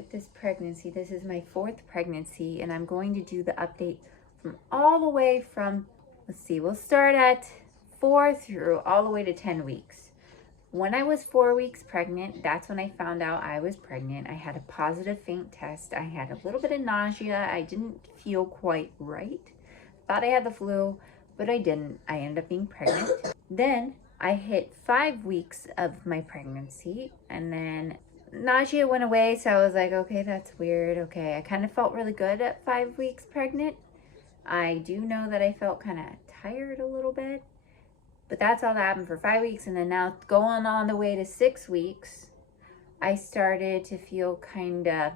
with this pregnancy. This is my 4th pregnancy, and I'm going to do the update from all the way from, let's see, we'll start at 4 through all the way to 10 weeks. When I was 4 weeks pregnant, that's when I found out I was pregnant. I had a positive faint test. I had a little bit of nausea. I didn't feel quite right. Thought I had the flu, but I didn't. I ended up being pregnant. Then I hit 5 weeks of my pregnancy, and then nausea went away, so I was like, okay, that's weird. Okay, I kind of felt really good at 5 weeks pregnant. I do know that I felt kind of tired a little bit, but that's all that happened for 5 weeks. And then now going on the way to 6 weeks, I started to feel kind of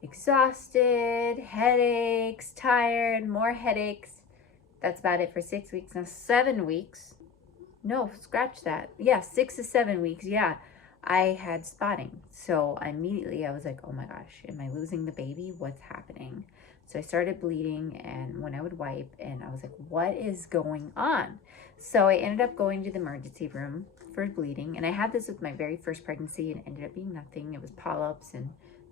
exhausted, headaches, tired, more headaches. That's about it for 6 weeks. Now 7 weeks, no, scratch that. Yeah, 6 to 7 weeks, yeah. I had spotting. So immediately I was like, oh my gosh, am I losing the baby? What's happening? So I started bleeding, and when I would wipe, and I was like, what is going on? So I ended up going to the emergency room for bleeding. And I had this with my very first pregnancy, and it ended up being nothing. It was polyps, and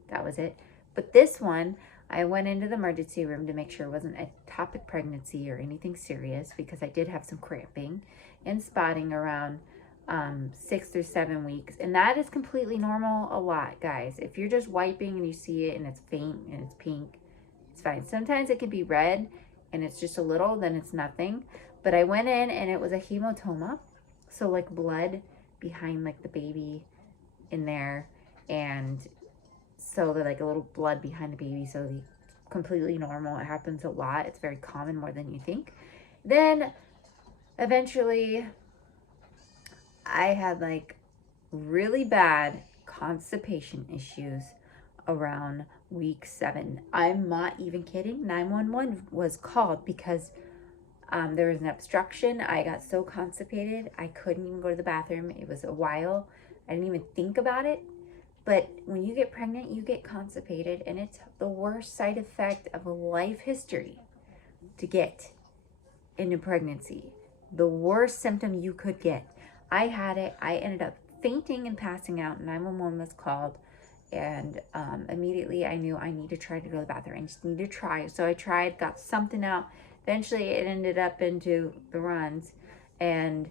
that was it. But this one, I went into the emergency room to make sure it wasn't a ectopic pregnancy or anything serious, because I did have some cramping and spotting around 6 or 7 weeks, and that is completely normal. A lot, guys. If you're just wiping and you see it and it's faint and it's pink, it's fine. Sometimes it can be red and it's just a little, then it's nothing. But I went in and it was a hematoma, so like blood behind like the baby in there, and so they're like a little blood behind the baby. So completely normal. It happens a lot. It's very common, more than you think. Then eventually I had like really bad constipation issues around week 7. I'm not even kidding. 911 was called because there was an obstruction. I got so constipated, I couldn't even go to the bathroom. It was a while. I didn't even think about it. But when you get pregnant, you get constipated, and it's the worst side effect of a life history to get in a pregnancy. The worst symptom you could get. I had it. I ended up fainting and passing out. 911 was called, and immediately I knew I need to try to go to the bathroom. I just need to try. So I tried, got something out. Eventually it ended up into the runs, and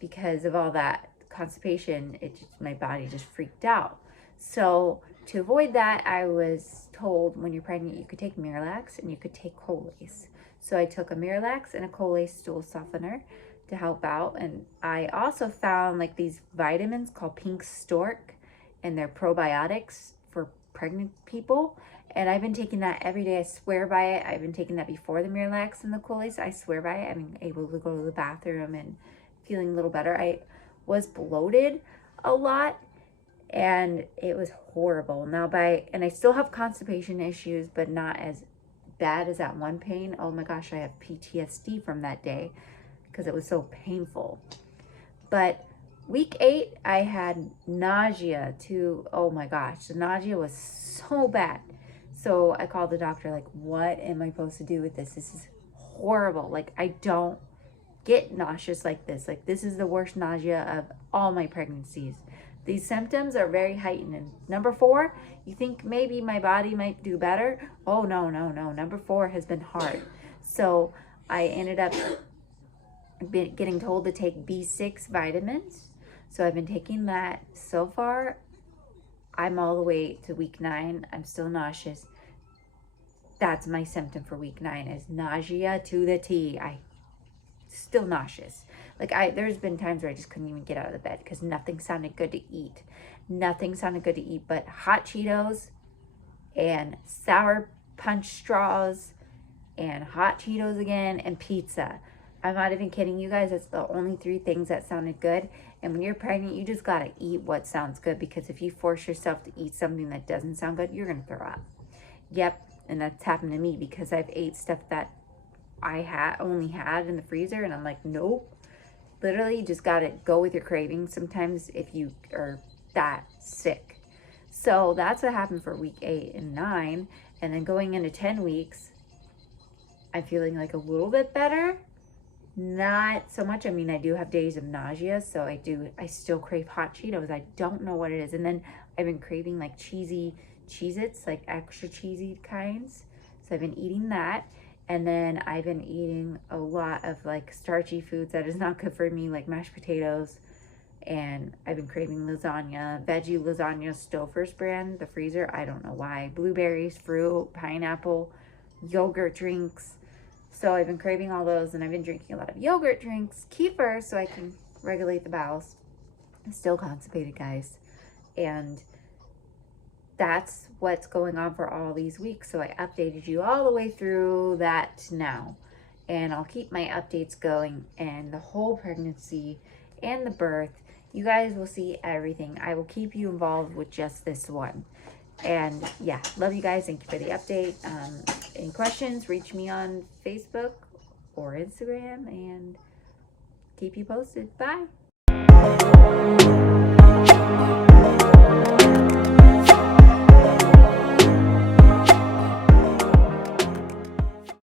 because of all that constipation, my body just freaked out. So to avoid that, I was told when you're pregnant, you could take Miralax and you could take Colace. So I took a Miralax and a Colace stool softener to help out. And I also found like these vitamins called Pink Stork, and they're probiotics for pregnant people. And I've been taking that every day. I swear by it. I've been taking that before the Miralax and the Colace. I swear by it. I've been able to go to the bathroom and feeling a little better. I was bloated a lot, and it was horrible. And I still have constipation issues, but not as bad as that one pain. Oh my gosh, I have PTSD from that day because it was so painful. But week 8, I had nausea too. Oh my gosh, the nausea was so bad. So I called the doctor, like, what am I supposed to do with this? This is horrible. Like, I don't get nauseous like this. Like, this is the worst nausea of all my pregnancies. These symptoms are very heightened. And number 4, you think maybe my body might do better. Oh, no. Number 4 has been hard. So I ended up getting told to take B6 vitamins. So I've been taking that. So far, I'm all the way to week 9. I'm still nauseous. That's my symptom for week 9, is nausea to the T. I still nauseous. Like, there's been times where I just couldn't even get out of the bed because nothing sounded good to eat. Nothing sounded good to eat but hot Cheetos and Sour Punch straws and hot Cheetos again and pizza. I'm not even kidding you guys. That's the only 3 things that sounded good. And when you're pregnant, you just gotta eat what sounds good, because if you force yourself to eat something that doesn't sound good, you're gonna throw up. Yep, and that's happened to me because I've ate stuff that I only had in the freezer, and I'm like, nope. Literally, you just gotta go with your cravings sometimes if you are that sick. So that's what happened for week 8 and 9. And then going into 10 weeks, I'm feeling like a little bit better. Not so much. I mean, I do have days of nausea, so I still crave hot Cheetos. I don't know what it is. And then I've been craving like cheesy Cheez-Its, like extra cheesy kinds. So I've been eating that. And then I've been eating a lot of like starchy foods that is not good for me, like mashed potatoes. And I've been craving lasagna, veggie lasagna, Stouffer's brand, the freezer. I don't know why. Blueberries, fruit, pineapple, yogurt drinks. So I've been craving all those, and I've been drinking a lot of yogurt drinks, kefir, so I can regulate the bowels. I'm still constipated, guys. And that's what's going on for all these weeks. So I updated you all the way through that now. And I'll keep my updates going, and the whole pregnancy and the birth. You guys will see everything. I will keep you involved with just this one. And yeah, love you guys. Thank you for the update. Any questions, reach me on Facebook or Instagram, and keep you posted. Bye.